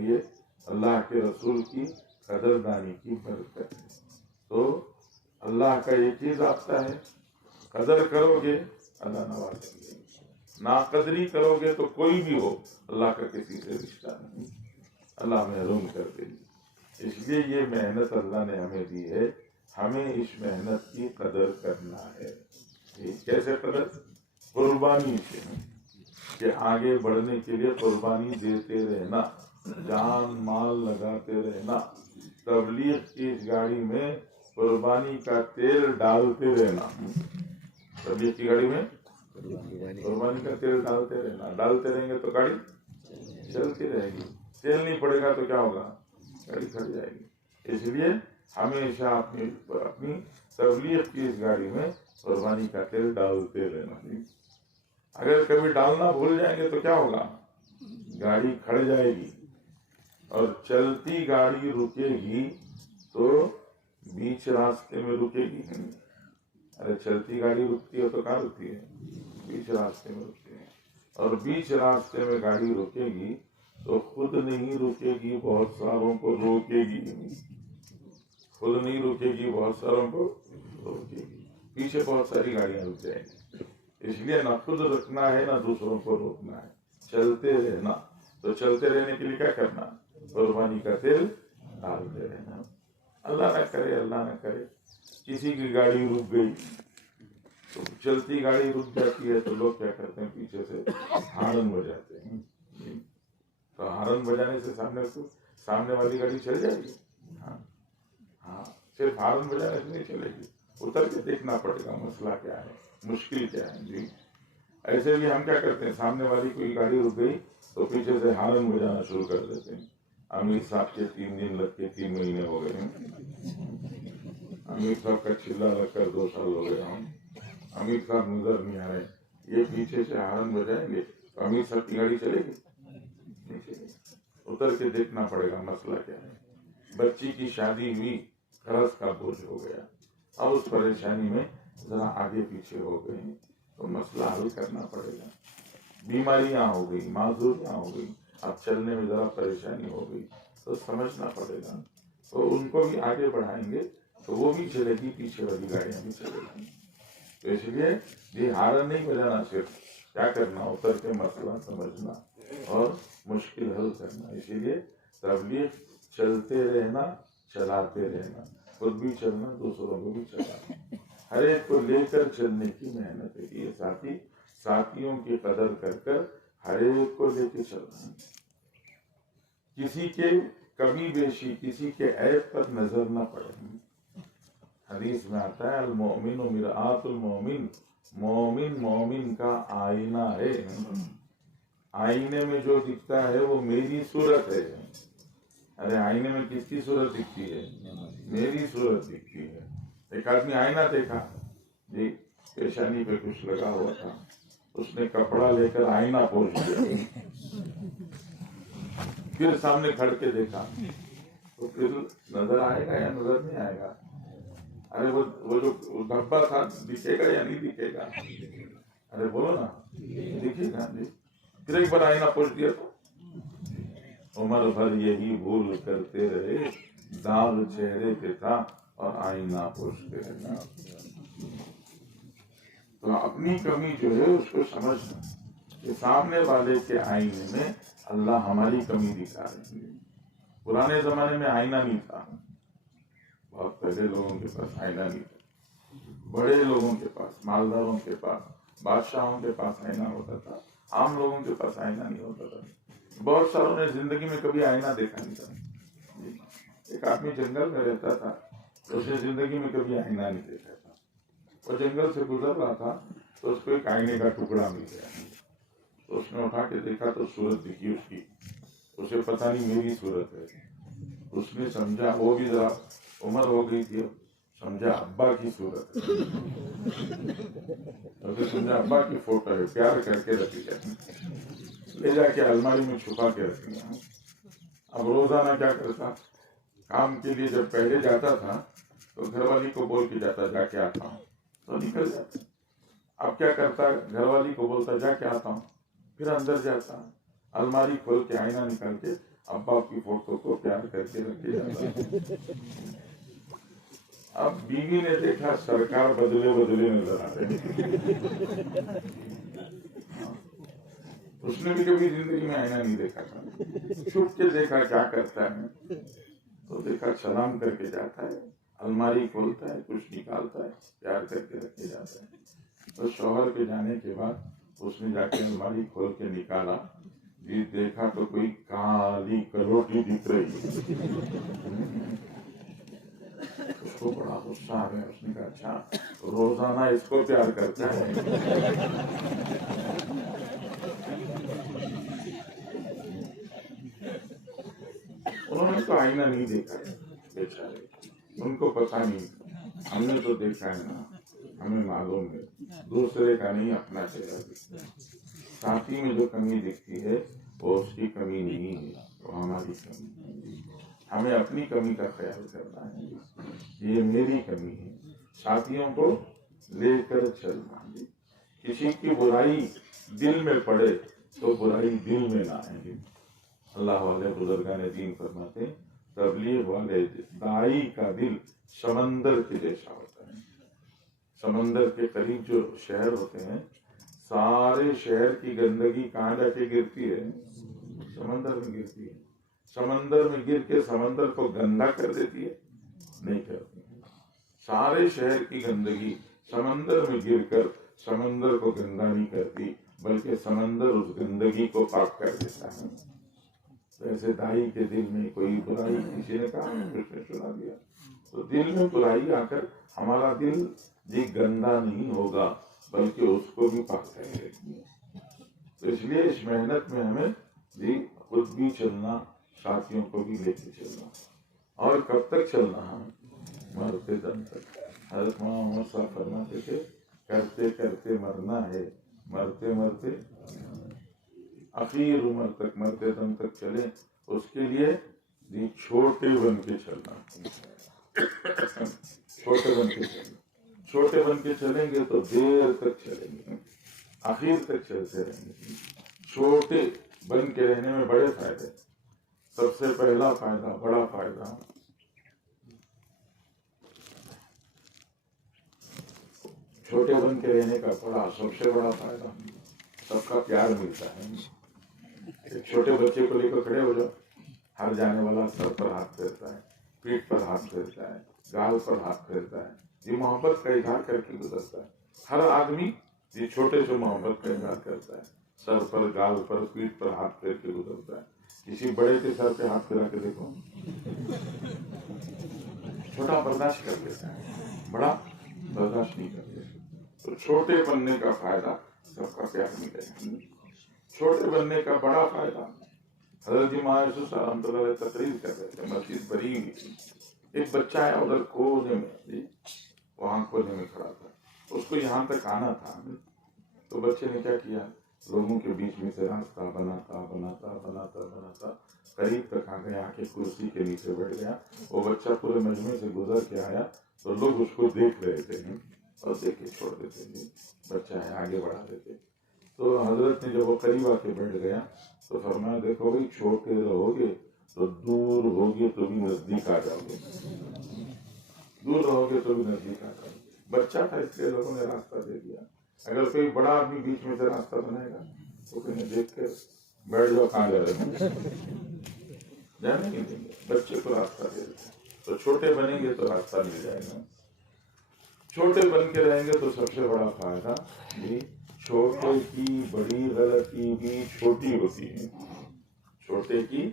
یہ اللہ کے رسول کی قدردانی کی برکت ہے. تو اللہ کا یہ چیز آتا ہے، قدر کرو گے اللہ نوازیں گے، ناقدری کرو گے تو کوئی بھی ہو اللہ کا کسی سے رشتہ نہیں، اللہ محروم کر دے گی. اس لیے یہ محنت اللہ نے ہمیں دی ہے، ہمیں اس محنت کی قدر کرنا ہے. کیسے قدر؟ قربانی سے، کہ آگے بڑھنے کے لیے قربانی دیتے رہنا، جان مال لگاتے رہنا، تبلیغ کی اس گاڑی میں قربانی کا تیل ڈالتے رہنا. تبلیغ کی گاڑی میں قربانی کا تیل ڈالتے رہنا، ڈالتے رہیں گے تو گاڑی چلتی رہے گی. تیل نہیں پڑے گا تو کیا ہوگا؟ گاڑی کھڑ جائے گی. اس لیے ہمیشہ اپنی تبلیغ کی اس گاڑی میں قربانی کا تیل ڈالتے رہنا. اگر کبھی ڈالنا بھول جائیں گے تو کیا ہوگا؟ گاڑی کھڑ جائے گی، اور چلتی گاڑی رکے گی تو بیچ راستے میں رکے گی. ارے چلتی گاڑی رکتی ہے تو کہاں رکتی ہے؟ بیچ راستے میں رکتی ہے. اور بیچ راستے میں گاڑی رکے گی تو خود نہیں رکے گی، بہت ساروں کو روکے گی. خود نہیں رکے گی، بہت ساروں کو روکے گی. پیچھے بہت ساری گاڑیاں رک جائیں گی. اس لیے نہ خود رکنا ہے نہ دوسروں کو روکنا ہے، چلتے رہنا. تو چلتے رہنے کے لیے کیا کرنا؟ قربانی کا تیل ڈالتے رہنا. اللہ نہ کرے، اللہ نہ کرے کسی کی گاڑی رک گئی تو چلتی گاڑی رک جاتی ہے تو لوگ کیا کرتے ہیں؟ پیچھے سے ہارن بجاتے ہیں. تو ہارن بجانے سے سامنے والی گاڑی چل جائے گی؟ ہاں، صرف ہارن بجانے سے نہیں چلے گی، اتر کے دیکھنا پڑے گا مسئلہ کیا ہے، مشکل کیا ہے. جی ایسے بھی ہم کیا کرتے ہیں؟ سامنے والی کوئی گاڑی رک گئی تو پیچھے سے ہارن بجانا شروع کر دیتے ہیں. امیر صاحب کے 3 دن لگ کے 3 مہینے ہو گئے ہیں. امیر صاحب کا چلا لگ کر 2 سال ہو گئے ہوں. امیر صاحب نظر نہیں آ رہے، یہ پیچھے سے ہارن بجائیں گے تو امیر صاحب کی گاڑی چلے گی؟ نہیں چلے گی. اتر کے دیکھنا پڑے گا مسئلہ کیا ہے. بچی کی شادی ہوئی، قرض کا بوجھ ہو گیا، اب اس پریشانی میں ذرا آگے پیچھے ہو گئے تو مسئلہ حل کرنا پڑے گا. بیماریاں ہو گئی، معذوریاں ہو گئی، اب چلنے میں ذرا پریشانی ہو گئی تو سمجھنا پڑے گا. تو ان کو بھی آگے بڑھائیں گے تو وہ بھی چلے گی، پیچھے والی گاڑیاں بھی چلے گی. تو اس لیے یہ ہارن نہیں بجانا، صرف کیا کرنا؟ اتر کے مسئلہ سمجھنا اور مشکل حل کرنا. اسی لیے تبلیغ چلتے رہنا، چلاتے رہنا، خود بھی چلنا، دوسروں کو بھی چلانا، ہر ایک کو لے کر چلنے کی محنت ہے. یہ ساتھیوں کی قدر کر ہر ایک کو لے کے چلنا. کسی کے کمی بیشی، کسی کے عیب پر نظر نہ پڑے. حدیث میں آتا ہے المؤمن مرآت المؤمن، مومن کا آئینہ ہے. آئینے میں جو دکھتا ہے وہ میری صورت ہے. ارے آئینے میں کس کی صورت دکھتی ہے؟ میری صورت دکھتی ہے. ایک آدمی آئینہ دیکھا، جی پیشانی پہ کچھ لگا ہوا تھا، اس نے کپڑا لے کر آئینہ پوچھ دیا. پھر سامنے کھڑ کے دیکھا تو پھر نظر آئے گا یا نظر نہیں آئے گا؟ ارے وہ جو دھبا تھا دکھے گا یا نہیں دکھے گا؟ ارے بولو نا، دکھے گا. جی پھر ایک بار آئینہ پوچھ دیا تو عمر بھر یہی بھول کرتے رہے، داغ چہرے پہ تھا اور آئینہ پوچھتے رہنا. تو اپنی کمی جو ہے اس کو سمجھنا کہ سامنے والے کے آئینے میں اللہ ہماری کمی دکھا رہے ہیں. پرانے زمانے میں آئینہ نہیں تھا، بہت پہلے لوگوں کے پاس آئینہ نہیں تھا. بڑے لوگوں کے پاس، مالداروں کے پاس، بادشاہوں کے پاس آئینہ ہوتا تھا، عام لوگوں کے پاس آئینہ نہیں ہوتا تھا. بہت ساروں نے زندگی میں کبھی آئینہ دیکھا نہیں تھا. ایک آدمی جنگل میں رہتا تھا، اس نے زندگی میں کبھی آئینہ نہیں دیکھا تھا. وہ جنگل سے گزر رہا تھا تو اس کو ایک آئینے کا ٹکڑا مل گیا. تو اس نے اٹھا کے دیکھا تو صورت دکھی اس کی. اسے پتہ نہیں میری صورت ہے. اس نے سمجھا، وہ بھی ذرا عمر ہو گئی تھی، سمجھا ابا کی صورت ہے. سمجھا ابا کی فوٹو ہے، پیار کر کے رکھی جاتی، لے جا کے الماری میں چھپا کے رکھ دیا. اب روزانہ کیا کرتا؟ کام کے لیے جب پہلے جاتا تھا تو گھر والی کو بول کے جاتا جا کے آتا ہوں، تو نکل جاتا. اب کیا کرتا؟ گھر والی کو بولتا جا کے آتا ہوں، پھر اندر جاتا، الماری کھول کے آئینہ نکال کے ابا کی فوٹو کو پیار کر کے رکھے جاتا ہے. اب بیوی نے دیکھا سرکار بدلے بدلے نظر آ رہے ہیں. اس نے بھی کبھی زندگی میں آئینہ نہیں دیکھا تھا. چھپ کے دیکھا کیا کرتا ہے تو دیکھا سلام کر کے جاتا ہے, الماری کھولتا ہے, کچھ نکالتا ہے, پیار کر کے رکھے جاتا ہے. تو شوہر کے جانے کے بعد اس نے جا کے الماری کھول کے نکالا, جی دیکھا تو کوئی کالی کروٹی دکھ رہی. اس کو بڑا غصہ آ گیا. اس نے کہا اچھا روزانہ اس کو پیار کرتا ہے. انہوں نے تو آئینہ نہیں دیکھا ہے بیچارے, ان کو پتا نہیں. ہم نے تو دیکھا ہے نا, ہمیں معلوم ہے دوسرے کا نہیں اپنا چہرہ دکھتا ہے. ساتھی میں جو کمی دکھتی ہے وہ اس کی کمی نہیں ہے, وہ ہماری کمی ہے. ہمیں اپنی کمی کا خیال کرنا ہے, یہ میری کمی ہے. ساتھیوں کو لے کر چلنا. کسی کی برائی دل میں پڑے تو برائی دل میں نہ آئے. اللہ والے بزرگان دین فرماتے ہیں تبلیغ والے دائی کا دل سمندر کے جیسا ہوتا ہے. سمندر کے قریب جو شہر ہوتے ہیں, سارے شہر کی گندگی کہاں جا کے گرتی ہے؟ سمندر میں گرتی ہے. سمندر میں گر کے سمندر کو گندا کر دیتی ہے؟ نہیں کرتی. سارے شہر کی گندگی سمندر میں گر کر سمندر کو گندا نہیں کرتی, بلکہ سمندر اس گندگی کو پاک کر دیتا ہے. ایسے دائی کے دل میں کوئی برائی کسی نے کہا, اس نے سنا دیا تو دل میں برائی آ کر ہمارا دل جی گندا نہیں ہوگا بلکہ اس کو بھی پاک کر دے گی. تو اس لیے اس محنت میں ہمیں جی خود بھی چلنا, ساتھیوں کو بھی لے کے چلنا. اور کب تک چلنا؟ ہم مرتے دم تک. حضرت محمد صاحب فرماتے تھے کرتے کرتے مرنا ہے, مرتے مرتے آخر عمر تک, مرتے دم تک چلے. اس کے لیے جی چھوٹے بن کے چلنا. چھوٹے بن کے چلنا. چھوٹے بن کے چلیں گے تو دیر تک چلیں گے, آخر تک چلتے رہیں گے. چھوٹے بن کے رہنے میں بڑے فائدے. سب سے پہلا فائدہ, بڑا فائدہ, چھوٹے بن کے رہنے کا سب سے بڑا فائدہ, سب کا پیار ملتا ہے. ایک چھوٹے بچے کو لے کر کھڑے ہو جاؤ, ہر جانے والا سر پر ہاتھ پھیرتا ہے, پیٹھ پر ہاتھ پھیرتا ہے, گال پر ہاتھ پھیرتا ہے. یہ محبت کا اظہار کر کے گزرتا ہے. ہر آدمی یہ چھوٹے سے محبت کا اظہار کرتا ہے. سر پر, گال پر, پیٹھ پر ہاتھ پھیر کے گزرتا ہے. کسی بڑے کے سر پہ ہاتھ پھیرا کے دیکھو, چھوٹا برداشت کر لیتا ہے, بڑا برداشت نہیں کرتے. تو چھوٹے بننے کا فائدہ سب کا پیار ملے. چھوٹے بننے کا بڑا فائدہ, حضرت امام یوسف رحمۃ اللہ علیہ تقریر کر رہے تھے, مسجد بھری ہوئی تھی. ایک بچہ ہے ادھر کونے میں, وہاں کونے میں کھڑا تھا. اس کو یہاں تک آنا تھا. تو بچے نے کیا کیا, لوگوں کے بیچ میں سے راستہ بناتا بناتا بناتا بناتا قریب تک آ گیا, آ کے کرسی کے نیچے بیٹھ گیا. وہ بچہ پورے مجمع سے گزر کے آیا تو لوگ اس کو دیکھ رہے تھے اور دیکھ کے چھوڑ دیتے تھے. بچہ ہے, آگے بڑھا دیتے. تو حضرت نے جب وہ قریب آ کے بیٹھ گیا تو فرمایا دیکھو بھائی, چھوٹے رہو گے تو دور ہوگے تو بھی نزدیک آ جاؤ گے, دور رہو گے تو بھی نزدیک آ جاؤ گے. بچہ تھا اس لیے لوگوں نے راستہ دے دیا. اگر کوئی بڑا آدمی بیچ میں سے راستہ بنائے گا تو کہیں دیکھ کے بیٹھ جاؤ, کہاں جا رہے ہیں, جانے نہیں دیں گے. بچے کو راستہ دے دیں. تو چھوٹے بنیں گے تو راستہ مل جائے گا. چھوٹے بن کے رہیں گے تو سب سے بڑا فائدہ, جی چھوٹے کی بڑی غلطی بھی چھوٹی ہوتی ہے. چھوٹے کی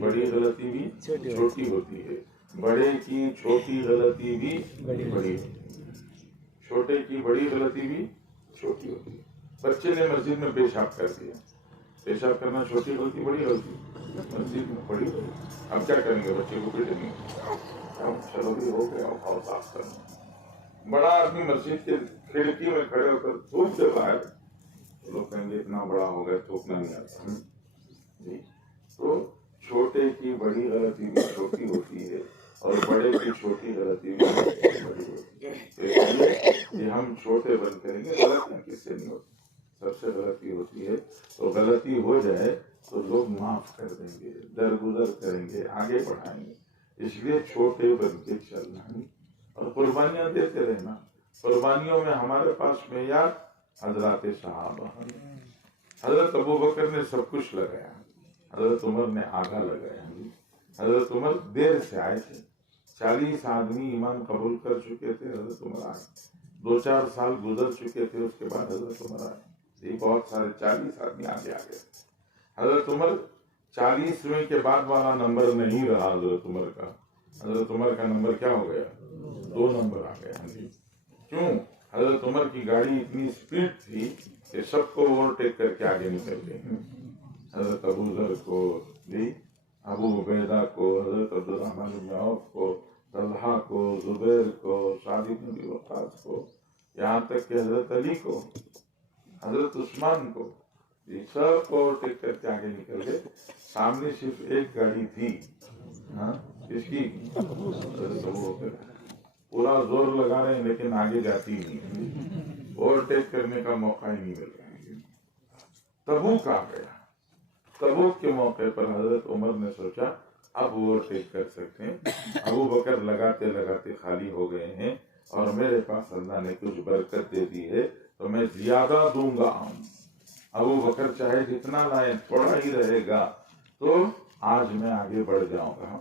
بڑی غلطی بھی چھوٹی ہوتی ہے. بڑے کی چھوٹی غلطی بھی بڑی ہوتی ہے. چھوٹے کی بڑی غلطی بھی چھوٹی ہوتی ہے. بچے نے مسجد میں پیشاب کر دیا. پیشاب کرنا چھوٹی غلطی, بڑی غلطی, مسجد میں بڑی غلطی. اب کیا کریں گے, بچے کو پیٹیں گے, چلو بھی ہو گیا, اور صاف کرنا. بڑا آدمی مسجد کے کھڑکی میں کھڑے ہو کر تھوک دے باہر, لوگ کہیں گے اتنا بڑا ہو گیا تھوکنا نہیں آتا. جی تو چھوٹے کی بڑی غلطی بھی چھوٹی ہوتی ہے اور بڑے کی چھوٹی غلطی بھی بڑی ہوتی ہے. اس لیے کہ ہم چھوٹے بن کریں گے, غلطیاں کس سے نہیں ہوتی, سب سے غلطی ہوتی ہے. تو غلطی ہو جائے تو لوگ معاف کر دیں گے، درگزر کریں گے، آگے بڑھائیں گے. اس لیے چھوٹے بن کے چلنا اور قربانیاں دیتے رہنا. قربانیوں میں ہمارے پاس معیار حضرات صحابہ. حضرت ابو بکر نے سب کچھ لگایا، حضرت عمر نے آگا لگایا. حضرت عمر دیر سے آئے تھے، 40 آدمی ایمان قبول کر چکے تھے، حضرت عمر آئے. 2-4 سال گزر چکے تھے، اس کے بعد حضرت عمر آئے. یہ بہت سارے 40 آدمی آگے آ گئے. حضرت عمر 40ویں کے بعد والا نمبر نہیں رہا حضرت عمر کا. حضرت عمر کا نمبر کیا ہو گیا؟ 2 نمبر آ گیا. کیوں؟ حضرت عمر کی گاڑی اتنی اسپیڈ تھی کہ سب کو اوورٹیک کر کے آگے نکل گئے. حضرت ابو ذر کو، ابو عبیدہ کو، حضرت عبدالرحمن بن عوف کو، طلحہ کو، زبیر کو، سعد بن ابی وقاص کو، یہاں تک کہ حضرت علی کو، حضرت عثمان کو، یہ سب کو اوورٹیک کر کے آگے نکل گئے. سامنے صرف ایک گاڑی تھی، کس کی؟ حضرت ابو بکر. پورا زور لگا رہے ہیں لیکن آگے جاتی نہیں، اوورٹیک کرنے کا موقع ہی نہیں مل رہا. تبوک آ گیا. تبوک کے موقع پر حضرت عمر نے سوچا اب اوورٹیک کر سکتے ہیں. ابو بکر لگاتے لگاتے خالی ہو گئے ہیں اور میرے پاس اللہ نے کچھ برکت دے دی ہے تو میں زیادہ دوں گا. ابو بکر چاہے جتنا لائیں تھوڑا ہی رہے گا تو آج میں آگے بڑھ جاؤں گا.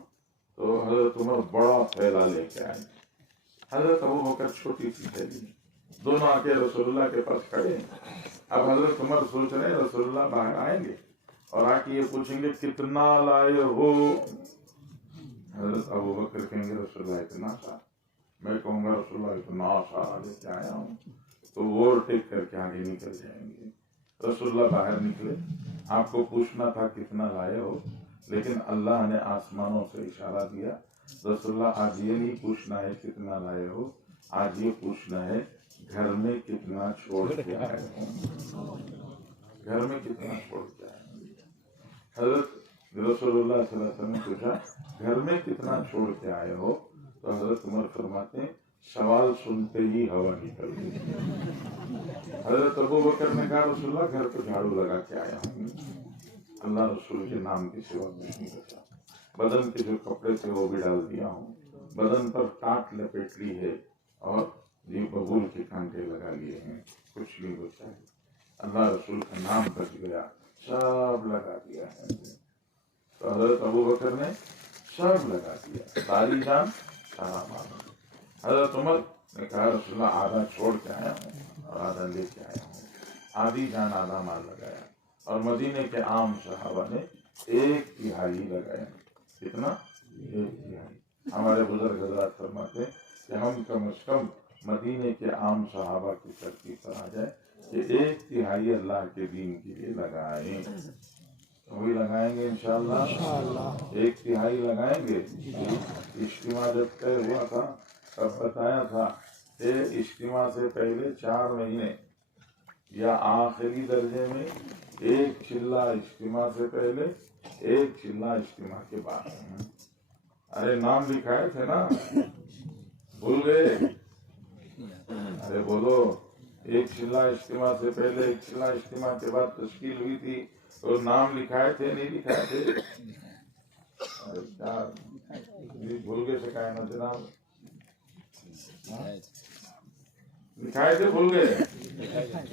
تو حضرت عمر بڑا پھیلا لے کے آئے. حضرت ابو بکر چھوٹی سی تھیلی، دونوں آ کے رسول اللہ کے پاس کھڑے ہیں. اب حضرت عمر سوچ رہے ہیں رسول اللہ باہر آئیں گے اور آ کے یہ پوچھیں گے کتنا لائے ہو. حضرت ابو بکر کہیں گے رسول اللہ اتنا سا. میں کہوں گا رسول اللہ اتنا سا لے کے آیا ہوں. تو اوورٹیک کر کے آگے نکل جائیں گے. رسول اللہ باہر نکلے. آپ کو پوچھنا تھا کتنا لائے ہو، لیکن اللہ نے آسمانوں سے اشارہ دیا رسول اللہ آج یہ نہیں پوچھنا ہے کتنا لائے ہو، آج یہ پوچھنا ہے گھر میں کتنا چھوڑ کے آئے ہو. گھر میں کتنا چھوڑ کے آئے ہو. حضرت رسول اللہ صلی اللہ علیہ وسلم نے پوچھا گھر میں کتنا چھوڑ کے آئے ہو، تو حضرت عمر فرماتے ہیں سوال سنتے ہی ہوا نکل گئی. حضرت ابو بکر نے کہا رسول اللہ گھر کو جھاڑو لگا کے آیا ہوں، اللہ رسول کے نام کی سوا کچھ نہیں بچا. بدن کے جو کپڑے تھے وہ بھی ڈال دیا ہوں، بدن پر ٹاٹ لپیٹ لی ہے اور یہ ببول کے کانٹے لگا لیے ہیں، کچھ نہیں بچا ہے. اللہ رسول کا نام بچ گیا، سب لگا دیا ہے. تو حضرت ابو بکر نے سب لگا دیا، ساری جان سارا مال. حضرت عمر نے کہا رسول اللہ آدھا چھوڑ کے آیا ہوں اور آدھا لے کے آیا ہوں. آدھی جان آدھا مال لگایا اور مدینے کے عام صحابہ نے 1/3 لگایا. کتنا؟ 1/3. ہمارے بزرگ حضرات فرماتے ہیں کہ ہم کم از کم مدینے کے عام صحابہ کی ترتیب پر آ جائے کہ 1/3 اللہ کے دین کے لیے لگائیں. وہی لگائیں گے انشاءاللہ. 1/3 لگائیں گے. اجتماع جب طے ہوا تھا تب بتایا تھا کہ اجتماع سے پہلے 4 مہینے یا آخری درجے میں 1 چلہ اجتماع سے پہلے 1 چلہ اجتماع کے بعد. ارے نام لکھائے تھے نا، بھول گئے؟ ارے بولو 1 چلہ اجتماع سے پہلے 1 چلہ اجتماع کے بعد تشکیل ہوئی تھی تو نام لکھائے تھے نہیں لکھائے تھے؟ ارے کیا بھول گئے سکھائے نا جناب، لکھائے تھے بھول گئے؟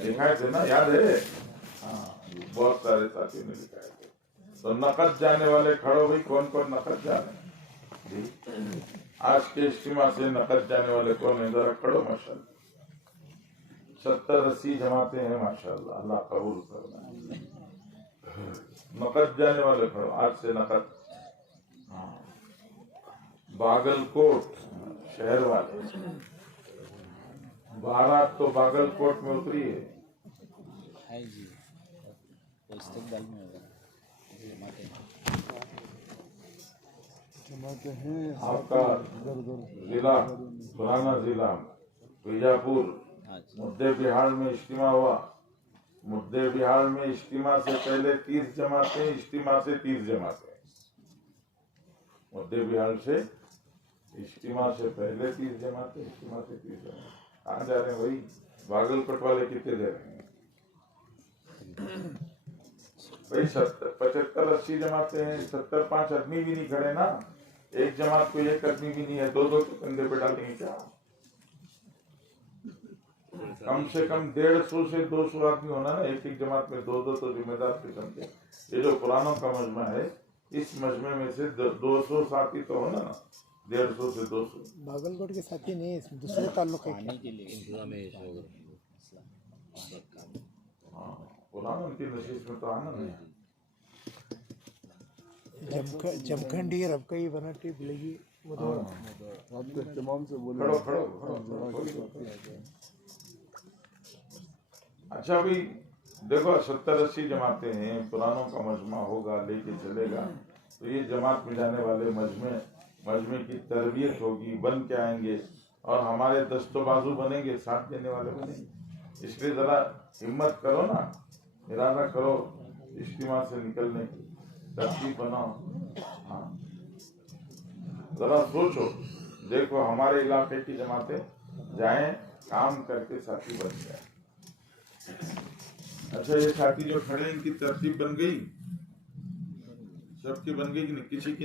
لکھائے تھے نا، یاد ہے؟ ہاں بہت سارے ساتھی نے لکھائے تھے. تو نقد جانے والے کھڑو بھائی، کون کون نقد جانے جی آج کے اجتماع سے نقد جانے والے کون ہیں ذرا کھڑو. ماشاءاللہ 70-80 جماعتیں ہیں ماشاءاللہ، اللہ قبول کرنا. نقد جانے والے کھڑو آج سے نقد. باگل کوٹ شہر والے، بارات تو باگل کوٹ میں اتری ہے. آپ کا ضلع پرانا ضلع بیجاپور مدے بہار میں اجتماع ہوا. مدے بہار میں اجتماع سے پہلے 30 جماعتیں، اجتماع سے 30 جماعتیں. مدے بہار سے اجتماع سے پہلے 30 جماعتیں، اجتماع سے 30 جماعتیں. کہاں جا رہے ہیں بھائی؟ باگل کوٹ والے کتنے دے رہے ہیں؟ بھائی 75-80 جماعتیں ہیں، 75 آدمی بھی نہیں کھڑے نا، ایک جماعت کو ایک آدمی بھی نہیں ہے، دو تو کندھے پہ ڈالیں گے کیا؟ کم سے کم 150 سے 200 آدمی ہونا نا، ایک جماعت میں دو تو ذمہ دار قسم کے. یہ جو قرآنوں کا مجمع ہے، اس مجمع میں سے 200 ساتھی تو ہونا نا، 150 سے 200. باگل کوٹ کے ساتھی نہیں، اس میں دوسرے تعلق ہے. ہاں قرآن ان کی نشست میں تو آنا نہیں. جمکھنڈی ربکئی بناٹی بلگی آپ کے اہتمام سے بولے. کھڑو. اچھا بھائی دیکھو 70-80 جماعتیں ہیں، قرآنوں کا مجمع ہوگا، لے کے چلے گا، تو یہ جماعت میں جانے والے مجمع کی تربیت ہوگی، بن کے آئیں گے اور ہمارے دست و بازو بنیں گے، ساتھ دینے والے بنیں گے. اس لیے ذرا ہمت کرو نا، ارادہ کرو اجتماع سے نکلنے کی، ترتیب بناؤ. ہاں ذرا سوچو، دیکھو ہمارے علاقے کی جماعتیں جائیں، کام کر کے ساتھی بن جائیں. اچھا یہ ساتھی جو کھڑے ہیں ان کی ترتیب بن گئی؟ سب کی بن گئی کہ نہیں؟ کسی کی